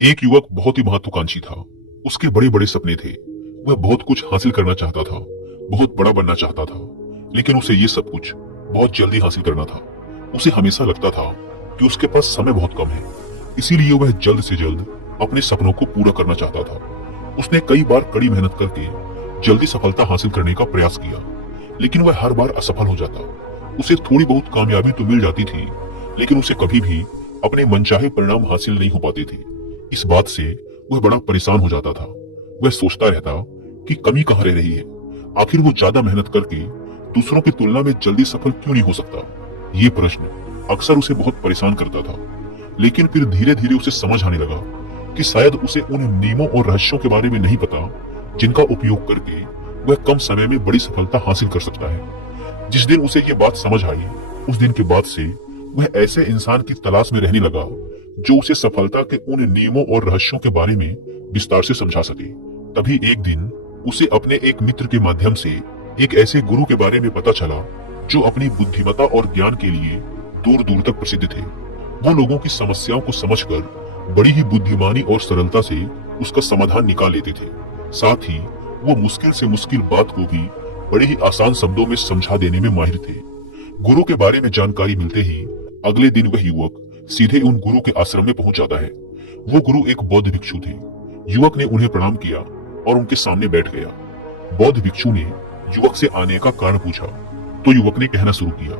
एक युवक बहुत ही महत्वाकांक्षी था। उसके बड़े बड़े सपने थे। वह बहुत कुछ हासिल करना चाहता था, बहुत बड़ा बनना चाहता था, लेकिन उसे ये सब कुछ बहुत जल्दी हासिल करना था। उसे हमेशा लगता था कि उसके पास समय बहुत कम है, इसीलिए वह जल्द से जल्द अपने सपनों को पूरा करना चाहता था। उसने कई बार कड़ी मेहनत करके जल्दी सफलता हासिल करने का प्रयास किया, लेकिन वह हर बार असफल हो जाता। उसे थोड़ी बहुत कामयाबी तो मिल जाती थी, लेकिन उसे कभी भी अपने मनचाहे परिणाम हासिल नहीं हो पाते थे। इस बात से वह बड़ा परेशान हो जाता था। वह सोचता रहता कि कमी कहाँ रह रही है, आखिर वो ज्यादा मेहनत करके दूसरों की तुलना में जल्दी सफल क्यों नहीं हो सकता। ये प्रश्न अक्सर उसे बहुत परेशान करता था, लेकिन फिर धीरे धीरे उसे समझ आने लगा कि शायद उसे उन नियमों और रहस्यों के बारे में नहीं पता जिनका उपयोग करके वह कम समय में बड़ी सफलता हासिल कर सकता है। जिस दिन उसे ये बात समझ आई, उस दिन के बाद से वह ऐसे इंसान की तलाश में रहने लगा जो उसे सफलता के उन नियमों और रहस्यों के बारे में विस्तार से समझा सके। तभी एक दिन उसे अपने एक मित्र के माध्यम से एक ऐसे गुरु के बारे में पता चला जो अपनी बुद्धिमत्ता और ज्ञान के लिए दूर दूर तक प्रसिद्ध थे। वो लोगों की समस्याओं को समझकर बड़ी ही बुद्धिमानी और सरलता से उसका समाधान निकाल लेते थे। साथ ही वो मुश्किल से मुश्किल बात को भी बड़े ही आसान शब्दों में समझा देने में माहिर थे। गुरु के बारे में जानकारी मिलते ही अगले दिन वह युवक सीधे उन गुरु के आश्रम में पहुंच जाता है। वो गुरु एक बौद्ध भिक्षु थे। युवक ने उन्हें प्रणाम किया और उनके सामने बैठ गया। बौद्ध भिक्षु ने युवक से आने का कारण पूछा तो युवक ने कहना शुरू किया,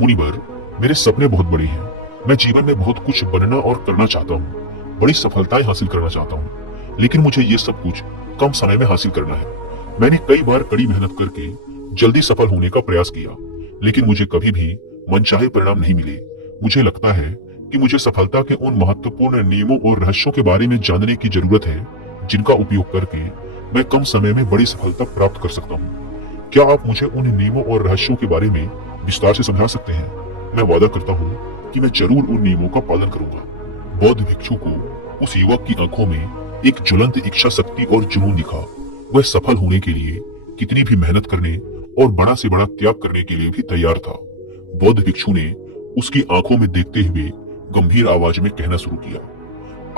मुनिवर, मेरे सपने बहुत बड़े हैं। मैं जीवन में बहुत कुछ बनना और करना चाहता हूँ, बड़ी सफलताएं हासिल करना चाहता हूँ, लेकिन मुझे ये सब कुछ कम समय में हासिल करना है। मैंने कई बार कड़ी मेहनत करके जल्दी सफल होने का प्रयास किया, लेकिन मुझे कभी भी मनचाहे परिणाम नहीं मिले। मुझे लगता है कि मुझे सफलता के उन महत्वपूर्ण नियमों और रहस्यों के बारे में जानने की जरूरत है जिनका उपयोग करके मैं कम समय में बड़ी सफलता प्राप्त कर सकता हूँ। क्या आप मुझे उन नियमों और रहस्यों के बारे में विस्तार से समझा सकते हैं? मैं वादा करता हूँ कि मैं जरूर उन नियमों का पालन करूंगा। बौद्ध भिक्षु को उस युवक की आंखों में एक ज्वलंत इच्छा शक्ति और जुनून दिखा। वह सफल होने के लिए कितनी भी मेहनत करने और बड़ा से बड़ा त्याग करने के लिए भी तैयार था। बौद्ध भिक्षु ने उसकी आंखों में देखते हुए गंभीर आवाज में कहना शुरू किया,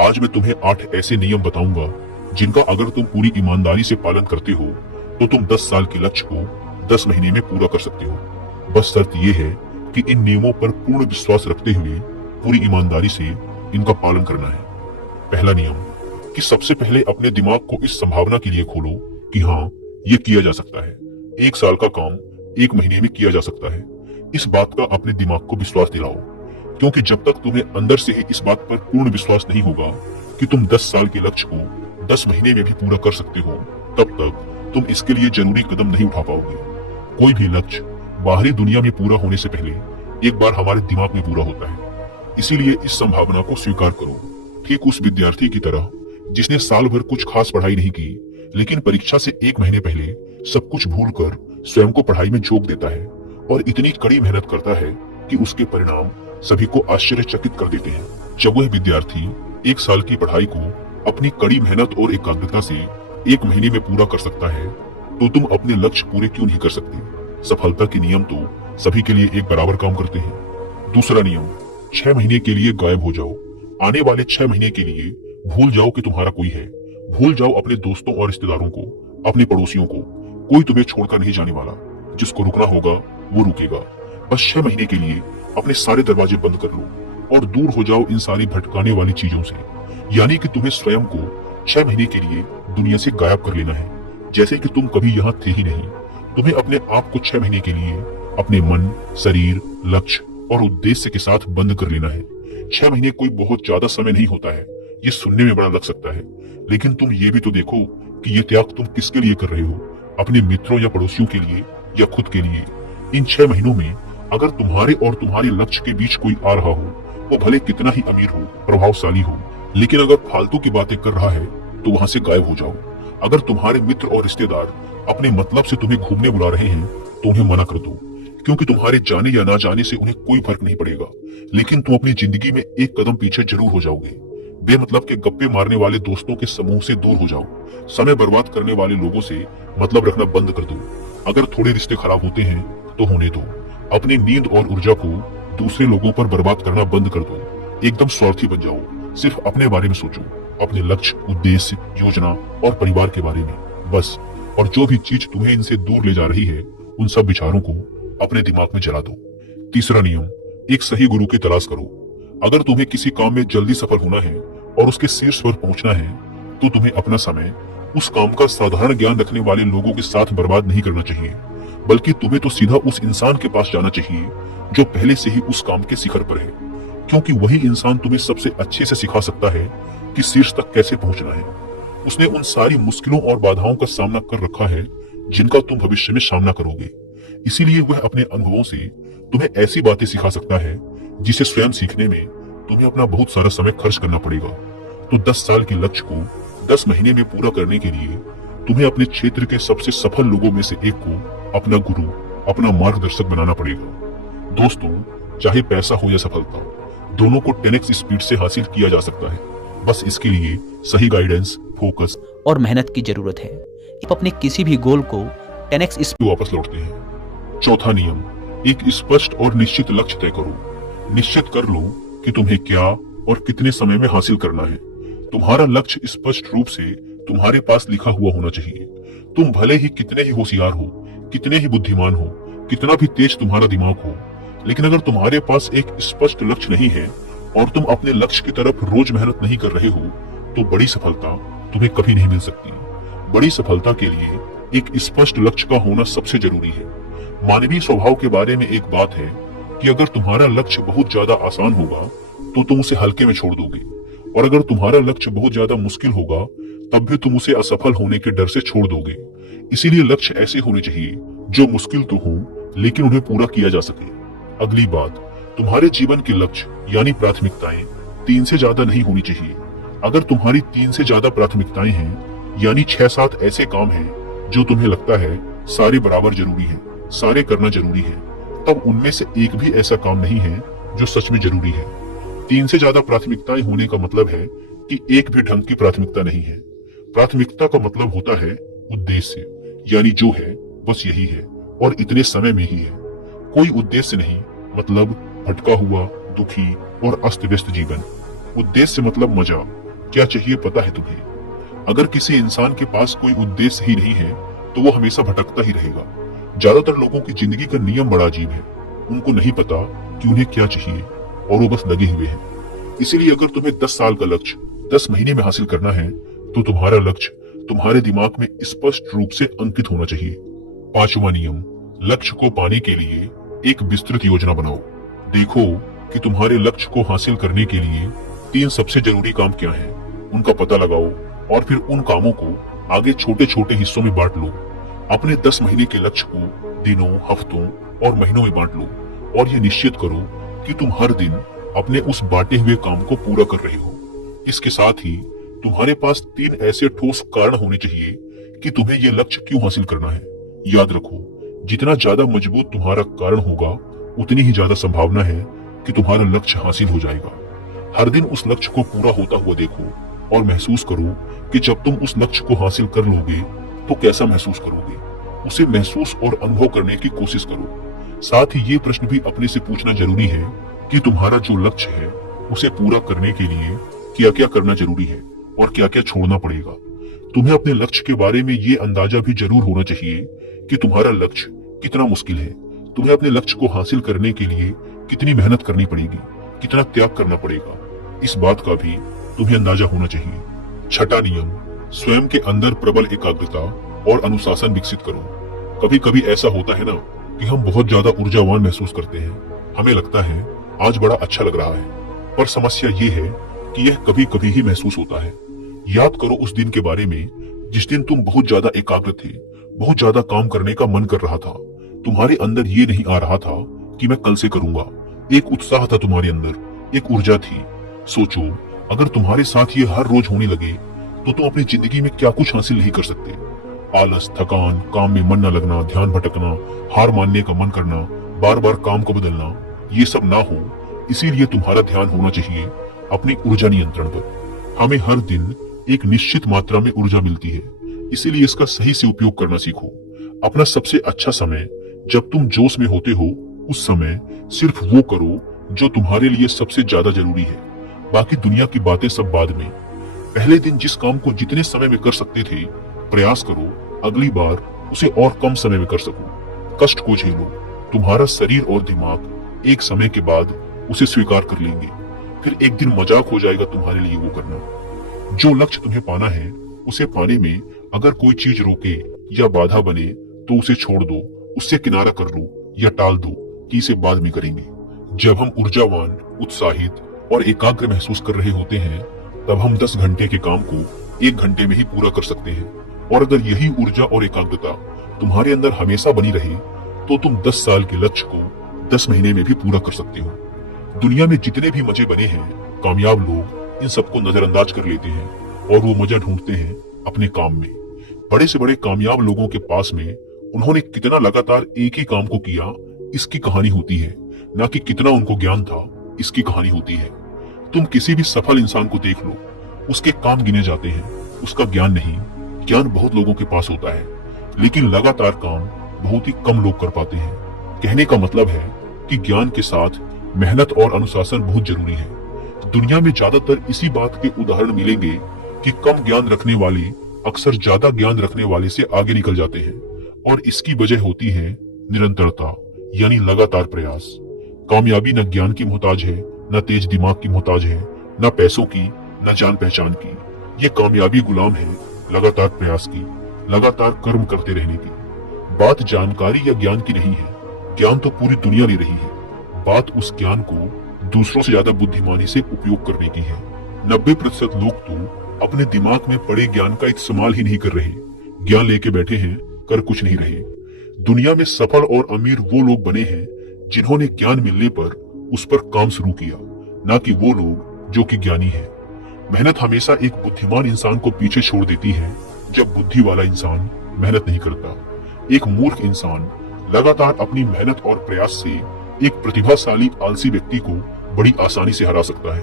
आज मैं तुम्हें 8 ऐसे नियम बताऊंगा जिनका अगर तुम पूरी ईमानदारी से पालन करते हो तो तुम 10 साल के लक्ष्य को 10 महीने में पूरा कर सकते हो। बस शर्त यह है कि इन नियमों पर पूर्ण विश्वास रखते हुए पूरी ईमानदारी से इनका पालन करना है। पहला नियम कि सबसे पहले अपने दिमाग को इस संभावना के लिए खोलो कि हाँ, ये किया जा सकता है। 1 साल का काम 1 महीने में किया जा सकता है। इस बात का अपने दिमाग को विश्वास दिलाओ, क्योंकि जब तक तुम्हें अंदर से ही इस बात पर पूर्ण विश्वास नहीं होगा कि तुम 10 साल के लक्ष्य को 10 महीने में भी पूरा कर सकते हो, तब तक तुम इसके लिए जरूरी कदम नहीं उठा पाओगे। कोई भी लक्ष्य बाहरी दुनिया में पूरा होने से पहले एक बार हमारे दिमाग में पूरा होता है। इसीलिए इस संभावना को स्वीकार करो, ठीक उस विद्यार्थी की तरह जिसने साल भर कुछ खास पढ़ाई नहीं की, लेकिन परीक्षा से 1 महीने पहले सब कुछ भूलकर स्वयं को पढ़ाई में झोंक देता है और इतनी कड़ी मेहनत करता है कि उसके परिणाम सभी को आश्चर्यचकित कर देते हैं। जब वह विद्यार्थी 1 साल की पढ़ाई को अपनी कड़ी मेहनत और एकाग्रता से 1 महीने में पूरा कर सकता है, तो तुम अपने लक्ष्य पूरे क्यों नहीं कर सकते? सफलता के नियम तो सभी के लिए एक बराबर काम करते हैं। दूसरा नियम, 6 महीने के लिए गायब हो जाओ। आने वाले 6 महीने के लिए भूल जाओ कि तुम्हारा कोई है। भूल जाओ अपने दोस्तों और रिश्तेदारों को, अपने पड़ोसियों को। कोई तुम्हें छोड़कर नहीं जाने वाला। जिसको रुकना होगा वो रुकेगा। बस 6 महीने के लिए अपने सारे दरवाजे बंद कर लो और दूर हो जाओ इन सारी भटकाने वाली चीजों से। यानी कि तुम्हें स्वयं को 6 महीने के लिए दुनिया से गायब कर लेना है, जैसे कि तुम कभी यहाँ थे ही नहीं। तुम्हें अपने आप को 6 महीने के लिए अपने मन, शरीर, लक्ष्य और उद्देश्य के साथ बंद कर लेना है। 6 महीने कोई बहुत ज्यादा समय नहीं होता है। ये सुनने में बड़ा लग सकता है, लेकिन तुम ये भी तो देखो कि ये त्याग तुम किसके लिए कर रहे हो? अपने मित्रों या पड़ोसियों के लिए या खुद के लिए? इन 6 महीनों में अगर तुम्हारे और तुम्हारे लक्ष्य के बीच कोई आ रहा हो, वो भले कितना ही अमीर हो, प्रभावशाली हो, लेकिन अगर फालतू की बातें कर रहा है तो वहां से गायब हो जाओ। अगर तुम्हारे मित्र और रिश्तेदार अपने मतलब से तुम्हें घूमने बुला रहे हैं तो उन्हें मना कर दो, क्योंकि तुम्हारे जाने या ना जाने से उन्हें कोई फर्क नहीं पड़ेगा, लेकिन तुम अपनी जिंदगी में एक कदम पीछे जरूर हो जाओगे। बेमतलब के गप्पे मारने वाले दोस्तों के समूह से दूर हो जाओ। समय बर्बाद करने वाले लोगों से मतलब रखना बंद कर दो। अगर थोड़े रिश्ते खराब होते हैं तो होने दो। अपनी नींद और ऊर्जा को दूसरे लोगों पर बर्बाद करना बंद कर दो। एकदम स्वार्थी बन जाओ, सिर्फ अपने बारे में सोचो। अपने लक्ष्य, उद्देश्य, योजना और परिवार के बारे में, बस। और जो भी चीज तुम्हें इनसे दूर ले जा रही है, उन सब विचारों को अपने दिमाग में जला दो। तीसरा नियम, एक सही गुरु की तलाश करो। अगर तुम्हें किसी काम में जल्दी सफल होना है और उसके शीर्ष पर पहुंचना है, तो तुम्हें अपना समय उस काम का साधारण ज्ञान रखने वाले लोगों के साथ बर्बाद नहीं करना चाहिए, बल्कि तुम्हें तो सीधा उस इंसान के पास जाना चाहिए जो पहले से ही उस काम के शिखर पर है, क्योंकि वही इंसान तुम्हें सबसे अच्छे से सिखा सकता है कि शीर्ष तक कैसे पहुंचना है। उसने उन सारी मुश्किलों और बाधाओं का सामना कर रखा है जिनका तुम भविष्य में सामना करोगे। इसीलिए वह अपने अनुभवों से तुम्हें ऐसी बातें सिखा सकता है जिसे स्वयं सीखने में तुम्हें अपना बहुत सारा समय खर्च करना पड़ेगा। तो 10 साल के लक्ष्य को 10 महीने में पूरा करने के लिए तुम्हें अपने क्षेत्र के सबसे सफल लोगों में से एक को अपना गुरु, अपना मार्गदर्शक बनाना पड़ेगा। दोस्तों, चाहे पैसा हो या सफलता, दोनों को 10x स्पीड से हासिल किया जा सकता है। बस इसके लिए सही गाइडेंस, फोकस और मेहनत की जरूरत है। आप अपने किसी भी गोल को 10x स्पीड वापस लौटते हैं। चौथा नियम, एक स्पष्ट और निश्चित लक्ष्य तय करो। निश्चित कर लो कि तुम्हें क्या और कितने समय में हासिल करना है। तुम्हारा लक्ष्य स्पष्ट रूप से तुम्हारे पास लिखा हुआ होना चाहिए। तुम भले ही कितने ही होशियार हो, कितने ही बुद्धिमान हो, कितना भी तेज तुम्हारा दिमाग हो, लेकिन अगर तुम्हारे पास एक स्पष्ट लक्ष्य नहीं है और तुम अपने लक्ष्य की तरफ रोज मेहनत नहीं कर रहे हो, तो बड़ी सफलता तुम्हें कभी नहीं मिल सकती। बड़ी सफलता के लिए एक स्पष्ट लक्ष्य का होना सबसे जरूरी है। मानवीय स्वभाव के बारे में एक बात है कि अगर तुम्हारा लक्ष्य बहुत ज्यादा आसान होगा तो तुम उसे हल्के में छोड़ दोगे, और अगर तुम्हारा लक्ष्य बहुत ज्यादा मुश्किल होगा तब भी तुम उसे असफल होने के डर से छोड़ दोगे। इसीलिए लक्ष्य ऐसे होने चाहिए जो मुश्किल तो हो, लेकिन उन्हें पूरा किया जा सके। अगली बात, तुम्हारे जीवन के लक्ष्य यानी प्राथमिकताएं 3 से ज्यादा नहीं होनी चाहिए। अगर तुम्हारी 3 से ज्यादा प्राथमिकताएं हैं, यानी 6-7 ऐसे काम हैं जो तुम्हें लगता है सारे बराबर जरूरी है, सारे करना जरूरी है, तब उनमें से एक भी ऐसा काम नहीं है जो सच में जरूरी है। 3 से ज्यादा प्राथमिकताएं होने का मतलब है कि एक भी ढंग की प्राथमिकता नहीं है। प्राथमिकता का मतलब होता है उद्देश्य, यानी जो है बस यही है और इतने समय में ही है। कोई उद्देश्य नहीं मतलब भटका हुआ, दुखी और अस्त व्यस्त जीवन। उद्देश्य मतलब मजा, क्या चाहिए पता है तुम्हें। अगर किसी इंसान के पास कोई उद्देश्य ही नहीं है तो वो हमेशा भटकता ही रहेगा। ज्यादातर लोगों की जिंदगी का नियम बड़ा अजीब है। उनको नहीं पता कि उन्हें क्या चाहिए और वो बस लगे हुए हैं। इसीलिए अगर तुम्हें 10 साल का लक्ष्य 10 महीने में हासिल करना है तो तुम्हारा लक्ष्य तुम्हारे दिमाग में स्पष्ट रूप से अंकित होना चाहिए। 5वां नियम, लक्ष्य को पाने के लिए एक विस्तृत योजना बनाओ। देखो कि तुम्हारे लक्ष्य को हासिल करने के लिए 3 सबसे जरूरी काम क्या हैं, उनका पता लगाओ और फिर उन कामों को आगे छोटे छोटे हिस्सों में बांट लो। अपने 10 महीने के लक्ष्य को दिनों, हफ्तों और महीनों में बांट लो और ये निश्चित करो कि तुम हर दिन अपने उस बांटे हुए काम को पूरा कर रहे हो। इसके साथ ही तुम्हारे पास 3 ऐसे ठोस कारण होने चाहिए कि तुम्हें यह लक्ष्य क्यों हासिल करना है। याद रखो, जितना ज्यादा मजबूत तुम्हारा कारण होगा उतनी ही ज्यादा संभावना है कि तुम्हारा लक्ष्य हासिल हो जाएगा। हर दिन उस लक्ष्य को पूरा होता हुआ देखो और महसूस करो कि जब तुम उस लक्ष्य को हासिल कर लोगे तो कैसा महसूस करोगे। उसे महसूस और अनुभव करने की कोशिश करो। साथ ही ये प्रश्न भी अपने से पूछना जरूरी है कि तुम्हारा जो लक्ष्य है उसे पूरा करने के लिए क्या क्या करना जरूरी है और क्या क्या छोड़ना पड़ेगा। तुम्हें अपने लक्ष्य के बारे में ये अंदाजा भी जरूर होना चाहिए कि तुम्हारा लक्ष्य कितना मुश्किल है। तुम्हें अपने लक्ष्य को हासिल करने के लिए कितनी मेहनत करनी पड़ेगी, कितना त्याग करना पड़ेगा, इस बात का भी तुम्हें अंदाजा होना चाहिए। 6वां नियम, स्वयं के अंदर प्रबल एकाग्रता और अनुशासन विकसित करो। कभी कभी ऐसा होता है ना कि हम बहुत ज्यादा ऊर्जावान महसूस करते हैं। हमें लगता है आज बड़ा अच्छा लग रहा है, पर समस्या ये है कि यह कभी कभी ही महसूस होता है। याद करो उस दिन के बारे में जिस दिन तुम बहुत ज्यादा एकाग्र थे, बहुत ज्यादा काम करने का मन कर रहा था। तुम्हारे अंदर ये नहीं आ रहा था कि मैं कल से करूंगा। एक उत्साह था तुम्हारे अंदर, एक ऊर्जा थी। सोचो, अगर तुम्हारे साथ ये हर रोज होने लगे तो तुम अपनी जिंदगी में क्या कुछ हासिल नहीं कर सकते। आलस, थकान, काम में मन न लगना, ध्यान भटकना, हार मानने का मन करना, बार बार काम को बदलना, ये सब ना हो। इसीलिए तुम्हारा ध्यान होना चाहिए अपनी ऊर्जा नियंत्रण पर। हमें हर दिन एक निश्चित मात्रा में ऊर्जा मिलती है, इसीलिए इसका सही से उपयोग करना सीखो। अपना सबसे अच्छा समय जब तुम जोश में होते हो, उस समय सिर्फ वो करो जो तुम्हारे लिए सबसे ज्यादा जरूरी है। बाकी दुनिया की बातें सब बाद में। पहले दिन जिस काम को जितने समय में कर सकते थे, प्रयास करो अगली बार उसे और कम समय में कर सको। कष्ट को झेलो, तुम्हारा शरीर और दिमाग एक समय के बाद उसे स्वीकार कर लेंगे। फिर एक दिन मजाक हो जाएगा तुम्हारे लिए वो करना। जो लक्ष्य तुम्हें पाना है, उसे पाने में अगर कोई चीज रोके या बाधा बने तो उसे छोड़ दो, उससे किनारा कर लो या टाल दो कि इसे बाद में करेंगे। जब हम ऊर्जावान, उत्साहित और एकाग्र महसूस कर रहे होते हैं, तब हम 10 घंटे के काम को 1 घंटे में ही पूरा कर सकते हैं। और अगर यही ऊर्जा और एकाग्रता तुम्हारे अंदर हमेशा बनी रहे तो तुम 10 साल के लक्ष्य को 10 महीने में भी पूरा कर सकते हो। दुनिया में जितने भी मजे बने हैं, कामयाब लोग इन सबको नजरअंदाज कर लेते हैं और वो मजा ढूंढते हैं अपने काम में। बड़े से बड़े कामयाब लोगों के पास में उन्होंने कितना लगातार एक ही काम को किया, इसकी कहानी होती है, ना कि कितना उनको ज्ञान था, इसकी कहानी होती है। तुम किसी भी सफल इंसान को देख लो, उसके काम गिने जाते हैं, उसका ज्ञान नहीं। ज्ञान बहुत लोगों के पास होता है, लेकिन लगातार काम बहुत ही कम लोग कर पाते हैं। कहने का मतलब है कि ज्ञान के साथ मेहनत और अनुशासन बहुत जरूरी है। दुनिया में ज्यादातर इसी बात के उदाहरण मिलेंगे कि कम ज्ञान रखने वाले अक्सर ज्यादा ज्ञान रखने वाले से आगे निकल जाते हैं, और इसकी वजह होती है निरंतरता, यानी लगातार प्रयास। कामयाबी न ज्ञान की मोहताज है, न तेज दिमाग की मोहताज है, न पैसों की, न जान पहचान की। ये कामयाबी गुलाम है लगातार प्रयास की, लगातार कर्म करते रहने की। बात जानकारी या ज्ञान की नहीं है, ज्ञान तो पूरी दुनिया ले रही है। बात उस ज्ञान को दूसरों से ज्यादा बुद्धिमानी से उपयोग करने की है। 90% लोग तो अपने दिमाग में पड़े ज्ञान का इस्तेमाल ही नहीं कर रहे, ज्ञान लेके बैठे हैं, कर कुछ नहीं रहे। दुनिया में सफल और अमीर वो लोग बने हैं जिन्होंने ज्ञान मिलने पर उस पर काम शुरू किया, ना कि वो लोग जो कि ज्ञानी हैं। मेहनत हमेशा एक बुद्धिमान इंसान को पीछे छोड़ देती है, जब बुद्धि वाला इंसान मेहनत नहीं करता। एक मूर्ख इंसान लगातार अपनी मेहनत और प्रयास से एक प्रतिभाशाली आलसी व्यक्ति को बड़ी आसानी से हरा सकता है।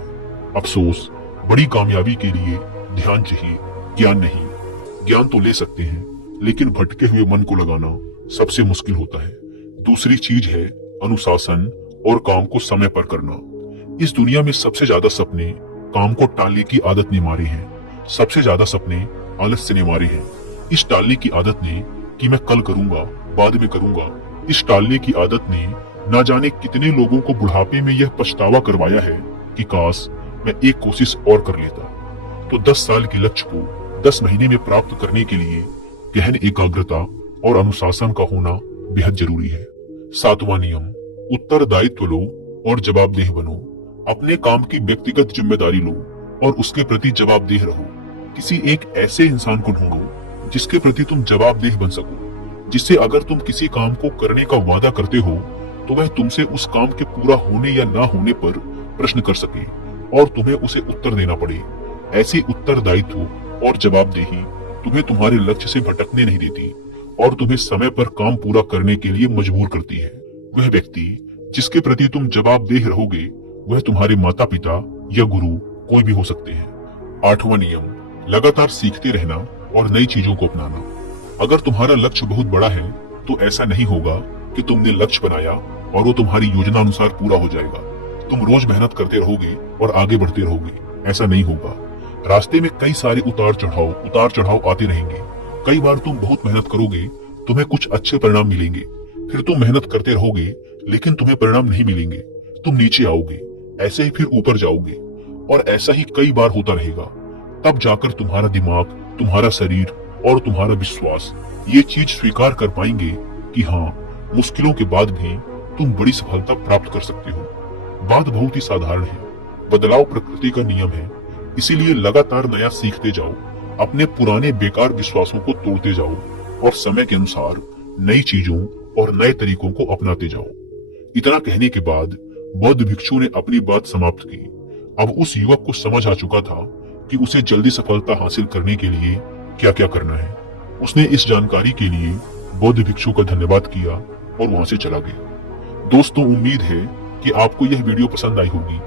अफसोस, बड़ी कामयाबी के लिए ध्यान चाहिए, ज्ञान नहीं। ज्ञान तो ले सकते हैं, लेकिन भटके हुए मन को लगाना सबसे मुश्किल होता है। दूसरी चीज है अनुशासन और काम को समय पर करना। इस दुनिया में सबसे ज्यादा सपने काम को टालने की आदत ने मारे हैं। सबसे ज्यादा सपने आलस्य ने मारे हैं। इस टालने की आदत ने कि मैं कल करूंगा, बाद में करूंगा, इस टालने की आदत ने ना जाने कितने लोगों को बुढ़ापे में यह पछतावा करवाया है कि काश मैं एक कोशिश और कर लेता। तो 10 साल के लक्ष्य को 10 महीने में प्राप्त करने के लिए गहन एकाग्रता और अनुशासन का होना बेहद जरूरी है। 7वां नियम, उत्तरदायित्व लो और जवाबदेह बनो। अपने काम की व्यक्तिगत जिम्मेदारी लो और उसके प्रति जवाबदेह रहो। किसी एक ऐसे इंसान को ढूंढो जिसके प्रति तुम जवाबदेह बन सको, जिससे अगर तुम किसी काम को करने का वादा करते हो तो वह तुमसे उस काम के पूरा होने या ना होने पर प्रश्न कर सके और तुम्हें उसे उत्तर देना पड़े। ऐसे उत्तरदायित्व और जवाबदेही तुम्हें तुम्हारे लक्ष्य से भटकने नहीं देती और तुम्हें समय पर काम पूरा करने के लिए मजबूर करती है। वह व्यक्ति जिसके प्रति तुम जवाबदेह रहोगे, वह तुम्हारे माता पिता या गुरु कोई भी हो सकते हैं। 8वां नियम, लगातार सीखते रहना और नई चीजों को अपनाना। अगर तुम्हारा लक्ष्य बहुत बड़ा है तो ऐसा नहीं होगा कि तुमने लक्ष्य बनाया और वो तुम्हारी योजना अनुसार पूरा हो जाएगा। तुम रोज मेहनत करते रहोगे और आगे बढ़ते रहोगे, ऐसा नहीं होगा। रास्ते में कई सारे उतार चढ़ाव आते रहेंगे। कई बार तुम बहुत मेहनत करोगे, तुम्हें कुछ अच्छे परिणाम मिलेंगे, फिर तुम मेहनत करते रहोगे लेकिन तुम्हें परिणाम नहीं मिलेंगे, तुम नीचे आओगे, ऐसे ही फिर ऊपर जाओगे, और ऐसा ही कई बार होता रहेगा। तब जाकर तुम्हारा दिमाग, तुम्हारा शरीर और तुम्हारा विश्वास ये चीज स्वीकार कर पाएंगे कि हाँ, मुश्किलों के बाद भी तुम बड़ी सफलता प्राप्त कर सकते हो। बात बहुत ही साधारण है, बदलाव प्रकृति का नियम है, इसीलिए लगातार नया सीखते जाओ, अपने पुराने बेकार विश्वासों को तोड़ते जाओ और समय के अनुसार नई चीजों और नए तरीकों को अपनाते जाओ। इतना कहने के बाद बौद्ध भिक्षु ने अपनी बात समाप्त की। अब उस युवक को समझ आ चुका था कि उसे जल्दी सफलता हासिल करने के लिए क्या क्या करना है। उसने इस जानकारी के लिए बौद्ध भिक्षु का धन्यवाद किया और वहां से चला गया। दोस्तों, उम्मीद है कि आपको यह वीडियो पसंद आई होगी।